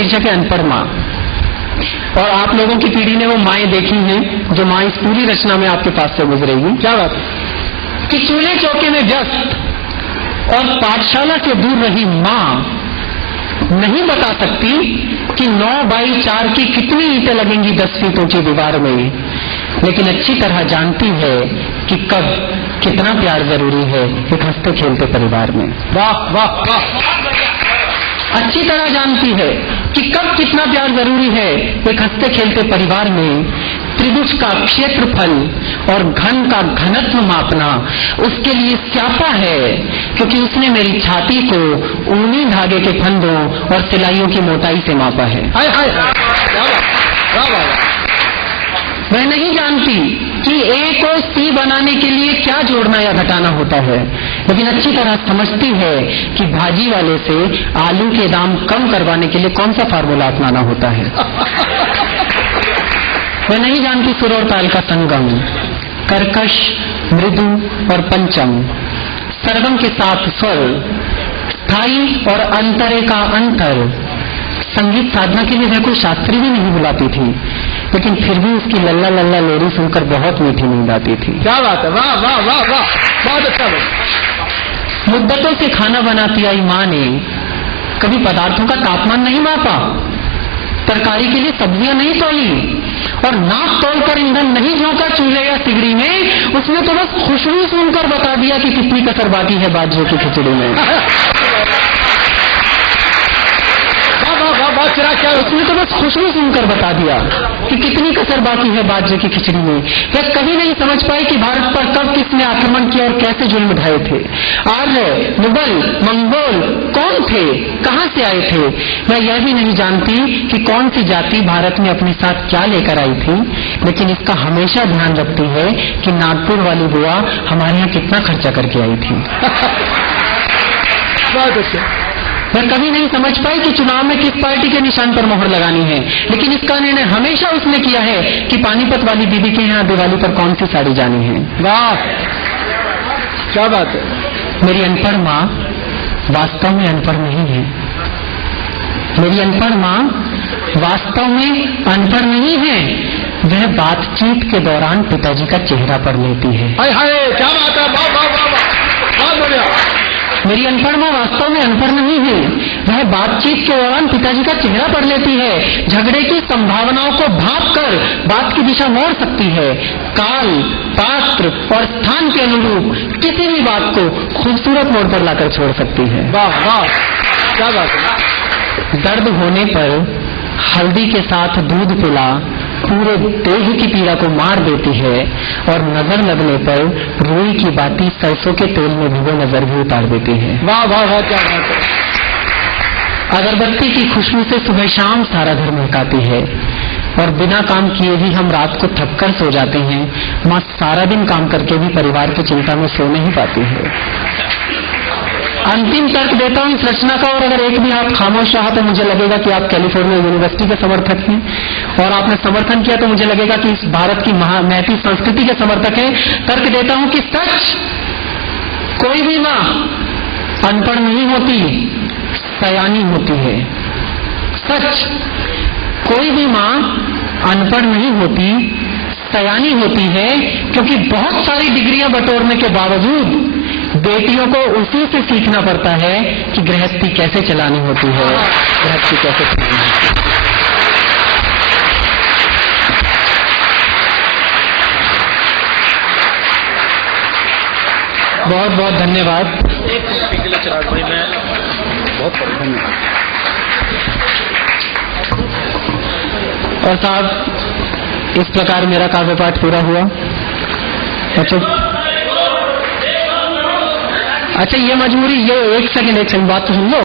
शीर्षक है अनपढ़ माँ। और आप लोगों की पीढ़ी ने वो माएँ देखी हैं जो माँ इस पूरी रचना में आपके पास से गुजरेगी। क्या बात है कि चूल्हे चौके में व्यस्त और पाठशाला से दूर रही माँ नहीं बता सकती कि 9x4 की कितनी ईंटें लगेंगी 10 फीट ऊंची दीवार में, लेकिन अच्छी तरह जानती है कि कब कितना प्यार जरूरी है एक हंसते खेलते परिवार में। वाह वाह वाह। अच्छी तरह जानती है कि कब कितना प्यार जरूरी है एक हंसते खेलते परिवार में। त्रिभुज का क्षेत्रफल और घन का घनत्व मापना उसके लिए स्यापा है, क्योंकि उसने मेरी छाती को ऊनी धागे के फंदों और सिलाइयों की मोटाई से मापा है। वह नहीं जानती कि ए को सी बनाने के लिए क्या जोड़ना या घटाना होता है, लेकिन अच्छी तरह समझती है कि भाजी वाले से आलू के दाम कम करवाने के लिए कौन सा फार्मूला अपनाना होता है। वह नहीं जानती सुर और ताल का संगम, कर्कश, मृदु और पंचम, सरगम के साथ स्वर, स्थाई और अंतरे का अंतर। संगीत साधना के लिए वह कोई शास्त्री भी नहीं बुलाती थी, लेकिन फिर भी उसकी लल्ला लल्ला लोरी सुनकर बहुत मीठी नींद आती थी। क्या बात है, वाह वाह वाह वाह, बहुत अच्छा। मुद्दतों से खाना बनाती आई माँ ने कभी पदार्थों का तापमान नहीं मापा, तरकारी के लिए सब्जियां नहीं तोली और नाक तोलकर ईंधन नहीं झोंका चूल्हे या सिगड़ी में। उसने तो बस खुशबू सुनकर बता दिया कि कितनी कसर बाकी है बाजरे की खिचड़ी में। क्या उसने तो बस खुशबू सुनकर बता दिया कि कितनी कसर बाकी है बाजरे की खिचड़ी में। वह कभी नहीं समझ पाई कि भारत पर कब किसने आक्रमण किया और कैसे जुल्म ढाए थे। आर्य, मुगल, मंगोल कौन थे, कहां से आए थे। वह यह भी नहीं जानती कि कौन सी जाति भारत में अपने साथ क्या लेकर आई थी, लेकिन इसका हमेशा ध्यान रखती है कि नागपुर वाली बुआ हमारे यहाँ कितना खर्चा करके आई थी। बहुत अच्छा। वह कभी नहीं समझ पाई कि चुनाव में किस पार्टी के निशान पर मोहर लगानी है, लेकिन इसका निर्णय हमेशा उसने किया है कि पानीपत वाली दीदी के यहाँ दिवाली पर कौन सी साड़ी जानी है। वाह, क्या बात है। मेरी अनपढ़ माँ वास्तव में अनपढ़ नहीं है। मेरी अनपढ़ माँ वास्तव में अनपढ़ नहीं है। वह बातचीत के दौरान पिताजी का चेहरा पढ़ लेती है। हाय हाय, क्या बात है, वाह वाह वाह, बहुत बढ़िया। मेरी अनपढ़ माँ वास्तव में अनपढ़ नहीं है। वह बातचीत के दौरान पिताजी का चेहरा पढ़ लेती है, झगड़े की संभावनाओं को भांप कर बात की दिशा मोड़ सकती है, काल, पात्र और स्थान के अनुरूप किसी भी बात को खूबसूरत मोड़ पर लाकर छोड़ सकती है। वाह वाह, क्या बात है। दर्द होने पर हल्दी के साथ दूध पिला पूरे देह की पीड़ा को मार देती है, और नजर लगने पर रुई की बाती सरसों के तेल में भिगो नजर भी उतार देती है। वाह वाह वाह, क्या बात है। अगरबत्ती की खुशबू से सुबह शाम सारा घर महकाती है, और बिना काम किए भी हम रात को थक कर सो जाते हैं। माँ सारा दिन काम करके भी परिवार की चिंता में सो नहीं पाती है। अंतिम तर्क देता हूँ इस रचना का, और अगर एक भी आप खामोश रहा तो मुझे लगेगा कि आप कैलिफोर्निया यूनिवर्सिटी के समर्थक हैं, और आपने समर्थन किया तो मुझे लगेगा कि इस भारत की महती संस्कृति के समर्थक हैं। तर्क देता हूँ कि सच, कोई भी माँ अनपढ़ नहीं होती, सयानी होती है। सच, कोई भी माँ अनपढ़ नहीं होती, सयानी होती है, क्योंकि बहुत सारी डिग्रियां बटोरने के बावजूद बेटियों को उसी से सीखना पड़ता है कि गृहस्थी कैसे चलानी होती है, गृहस्थी कैसे चलानी होती है। बहुत बहुत धन्यवाद। भाई मैं बहुत धन्यवाद। और साहब, इस प्रकार मेरा काव्य पाठ पूरा हुआ। अच्छा, ये मजबूरी, ये एक सेकंड बात तो सुन लो।